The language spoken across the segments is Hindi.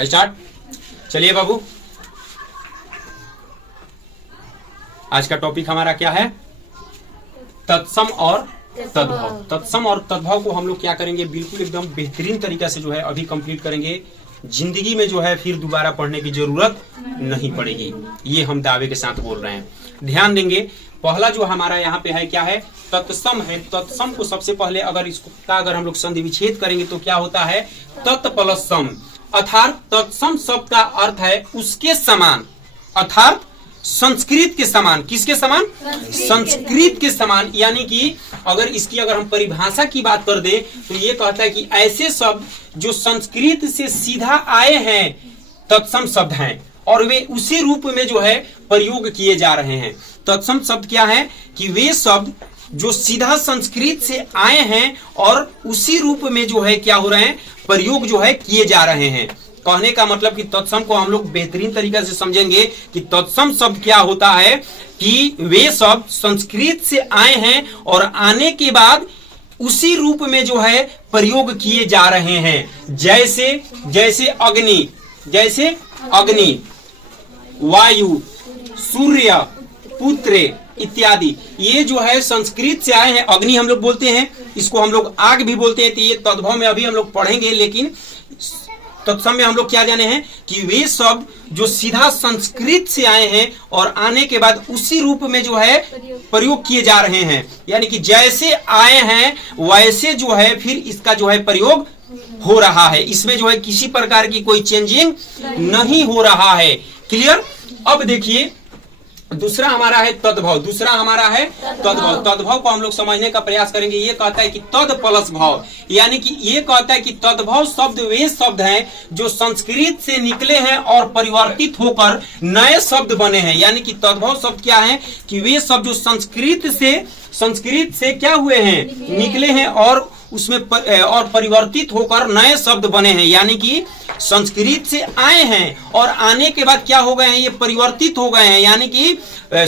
स्टार्ट। चलिए बाबू, आज का टॉपिक हमारा क्या है? तत्सम और तद्भव। तत्सम और तद्भव को हम लोग क्या करेंगे, बिल्कुल एकदम बेहतरीन तरीका से जो है अभी कंप्लीट करेंगे। जिंदगी में जो है फिर दोबारा पढ़ने की जरूरत नहीं पड़ेगी, ये हम दावे के साथ बोल रहे हैं। ध्यान देंगे, पहला जो हमारा यहाँ पे है क्या है? तत्सम है। तत्सम को सबसे पहले अगर हम लोग संधि विच्छेद करेंगे तो क्या होता है? तत् प्लस सम, अर्थात तत्सम शब्द का अर्थ है उसके समान, अर्थात संस्कृत के समान। किसके समान? संस्कृत के समान। यानी कि अगर हम परिभाषा की बात कर दे तो ये कहता है कि ऐसे शब्द जो संस्कृत से सीधा आए हैं तत्सम शब्द हैं और वे उसी रूप में जो है प्रयोग किए जा रहे हैं। तत्सम शब्द क्या है? कि वे शब्द जो सीधा संस्कृत से आए हैं और उसी रूप में जो है क्या हो रहे हैं? प्रयोग जो है किए जा रहे हैं। कहने का मतलब कि तत्सम को हम लोग बेहतरीन तरीके से समझेंगे कि तत्सम शब्द क्या होता है कि वे शब्द संस्कृत से आए हैं और आने के बाद उसी रूप में जो है प्रयोग किए जा रहे हैं। जैसे अग्नि, वायु, सूर्य, पुत्र इत्यादि, ये जो है संस्कृत से आए हैं। अग्नि हम लोग बोलते हैं, इसको हम लोग आग भी बोलते हैं। तो ये तद्भव में अभी हम लोग पढ़ेंगे, लेकिन तत्सम में हम लोग क्या जाने हैं कि वे शब्द जो सीधा संस्कृत से आए हैं और आने के बाद उसी रूप में जो है प्रयोग किए जा रहे हैं। यानी कि जैसे आए हैं वैसे जो है फिर इसका जो है प्रयोग हो रहा है। इसमें जो है किसी प्रकार की कोई चेंजिंग नहीं हो रहा है। क्लियर? अब देखिए, दूसरा हमारा है तद्भव। तद्भव को हम लोग समझने का प्रयास करेंगे। ये कहता है कि तद प्लस भाव, यानी कि ये कहता है कि तद्भव शब्द वे शब्द हैं जो संस्कृत से निकले हैं और परिवर्तित होकर नए शब्द बने हैं। यानी कि तद्भव शब्द क्या है कि वे शब्द जो संस्कृत से क्या हुए हैं? निकले हैं और उसमें और परिवर्तित होकर नए शब्द बने हैं। यानी कि संस्कृत से आए हैं और आने के बाद क्या हो गए हैं? ये परिवर्तित हो गए हैं। यानी कि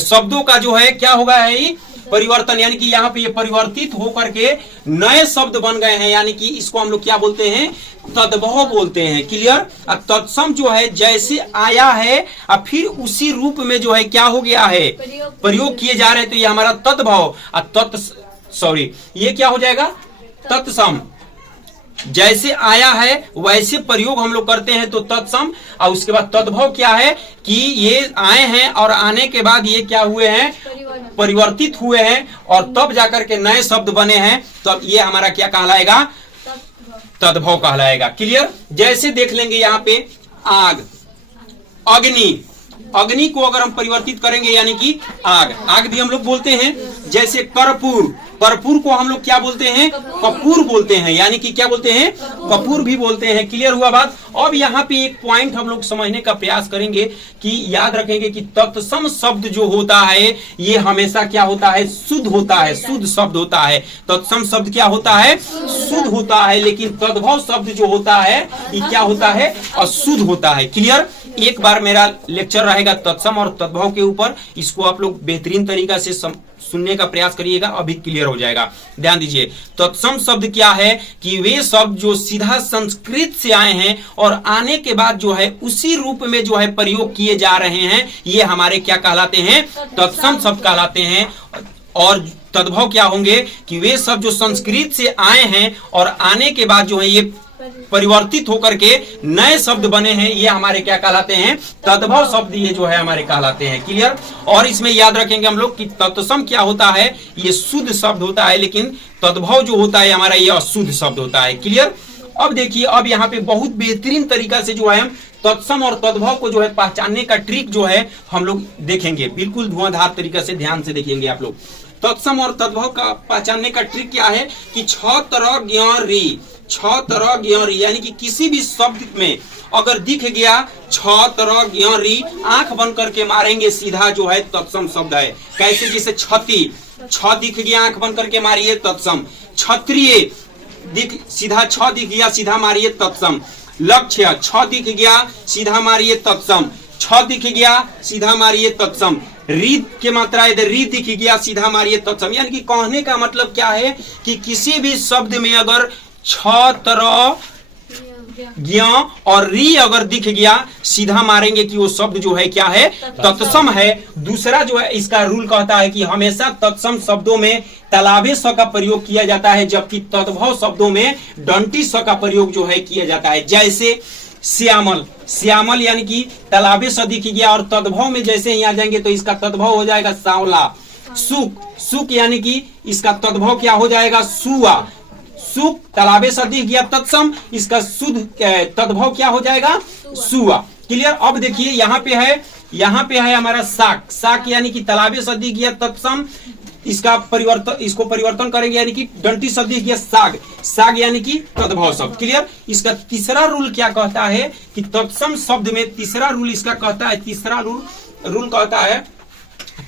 शब्दों का जो है क्या हो गया है? ये परिवर्तन। यानी कि यहाँ पे ये परिवर्तित होकर के नए शब्द बन गए हैं। यानी कि इसको हम लोग क्या बोलते हैं? तद्भव बोलते हैं। क्लियर? तत्सम जो है जैसे आया है और फिर उसी रूप में जो है क्या हो गया है? प्रयोग किए जा रहे हैं। तो ये हमारा तद्भव। ये क्या हो जाएगा? तत्सम। जैसे आया है वैसे प्रयोग हम लोग करते हैं तो तत्सम। और उसके बाद तद्भव क्या है कि ये आए हैं और आने के बाद ये क्या हुए हैं? परिवर्तित हुए हैं और तब जाकर के नए शब्द बने हैं। तब ये हमारा क्या कहलाएगा? तद्भव कहलाएगा। क्लियर? जैसे देख लेंगे यहाँ पे आग, अग्नि को अगर हम परिवर्तित करेंगे यानी कि आग भी हम लोग बोलते हैं। जैसे कर्पूर को हम लोग क्या बोलते हैं? कपूर बोलते हैं। यानी कि क्या बोलते हैं? कपूर भी बोलते हैं। क्लियर हुआ बात? अब यहाँ पे एक पॉइंट हम लोग समझने का प्रयास करेंगे कि याद रखेंगे कि तत्सम शब्द जो होता है ये हमेशा क्या होता है? शुद्ध होता है, शुद्ध शब्द होता है। तत्सम शब्द क्या होता है? शुद्ध होता है। लेकिन तद्भव शब्द जो होता है ये क्या होता है? अशुद्ध होता है। क्लियर? एक बार मेरा लेक्चर रहेगा तत्सम और तद्भव के ऊपर, इसको आप लोग बेहतरीन तरीका से सुनने का प्रयास करिएगा, अभी क्लियर हो जाएगा। ध्यान दीजिए, तत्सम शब्द क्या है कि वे शब्द जो सीधा संस्कृत से आए हैं और आने के बाद जो है उसी रूप में जो है प्रयोग किए जा रहे हैं, ये हमारे क्या कहलाते हैं? तत्सम शब्द कहलाते हैं। और तद्भव क्या होंगे कि वे शब्द जो संस्कृत से आए हैं और आने के बाद जो है ये परिवर्तित होकर के नए शब्द बने हैं, ये हमारे क्या कहलाते हैं? तद्भव शब्द ये जो है हमारे कहलाते हैं। क्लियर? और इसमें याद रखेंगे हम लोग कि तत्सम क्या होता है? ये शुद्ध शब्द होता है, लेकिन तद्भव जो होता है हमारा ये अशुद्ध शब्द होता है। क्लियर? अब देखिए, अब यहाँ पे बहुत बेहतरीन तरीका से जो है हम तत्सम और तद्भव को जो है पहचानने का ट्रिक जो है हम लोग देखेंगे। बिल्कुल धुआंधार तरीके से ध्यान से देखेंगे आप लोग। तत्सम और तद्भव का पहचानने का ट्रिक क्या है कि 6 तरह ज्ञ यानी कि किसी भी शब्द में अगर दिख गया 6 तरह ज्ञ, आंख बंद करके मारेंगे सीधा जो है तत्सम शब्द है। कैसे? जैसे छती, छ दिख गया आंख बंद करके मारिए तत्सम। क्षत्रिय सीधा छ दिख गया सीधा मारिए तत्सम। लक्ष्य छ दिख गया सीधा मारिए तत्सम। छ दिख गया सीधा मारिए तत्सम। रीत के मात्रा इधर री दिख गया सीधा मारिए तत्सम। यानी कि कहने का मतलब क्या है कि किसी भी शब्द में अगर 6 तरह ज्ञ और री अगर दिख गया सीधा मारेंगे कि वो शब्द जो है क्या है, तत्सम है। दूसरा जो है इसका रूल कहता है कि हमेशा तत्सम शब्दों में तालाबे स का प्रयोग किया जाता है, जबकि तद्भव शब्दों में डंटी स का प्रयोग जो है किया जाता है। जैसे श्यामल, श्यामल यानी कि तालाबे स दिख गया और तद्भव में जैसे ही आ जाएंगे तो इसका तद्भव हो जाएगा सांवला। सुख, सुख यानी कि इसका तद्भव क्या हो जाएगा, सुआ। सुख तालाबे स दिख गया तत्सम, इसका शुद्ध तद्भव क्या हो जाएगा, सुआ। क्लियर। अब देखिए यहाँ पे है हमारा साक, साक यानी कि तालाबे स दिख गया तत्सम, इसका परिवर्तन, इसको परिवर्तन करेंगे यानी कि डंटी शब्द दिख गया साग, साग यानी कि तद्भव शब्द। क्लियर। इसका तीसरा रूल क्या कहता है कि तत्सम शब्द में तीसरा रूल इसका कहता है, तीसरा रूल कहता है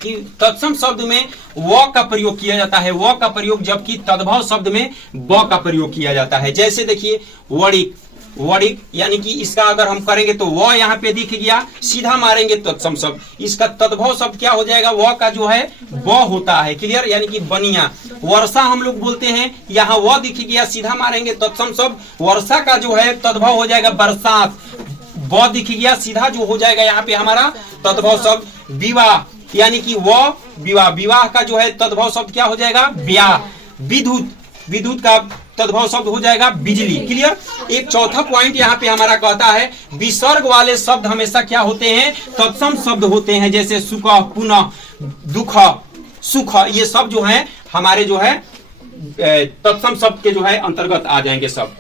कि तत्सम शब्द में व का प्रयोग किया जाता है, व का प्रयोग, जबकि तद्भव शब्द में ब का प्रयोग किया जाता है। जैसे देखिए वणिक, वणिक यानी कि इसका अगर हम करेंगे तो व यहाँ पे दिख गया, सीधा मारेंगे तत्सम शब्द, इसका तद्भव शब्द क्या हो जाएगा, व का जो है ब होता है। क्लियर। यानी कि बनिया। वर्षा हम लोग बोलते हैं, यहाँ व दिख गया, सीधा मारेंगे तत्सम शब्द, वर्षा का जो है तद्भव हो जाएगा बरसात। ब दिख गया, सीधा जो हो जाएगा यहाँ पे हमारा तद्भव शब्द विवाह, यानी कि व विवाह, विवाह का जो है तद्भव शब्द क्या हो जाएगा, ब्याह। विद्युत, विद्युत का तद्भव शब्द हो जाएगा बिजली। क्लियर। एक चौथा पॉइंट यहाँ पे हमारा कहता है विसर्ग वाले शब्द हमेशा क्या होते हैं, तत्सम शब्द होते हैं। जैसे सुख, पुनः, दुख, सुख, ये सब जो है हमारे जो है तत्सम शब्द के जो है अंतर्गत आ जाएंगे सब।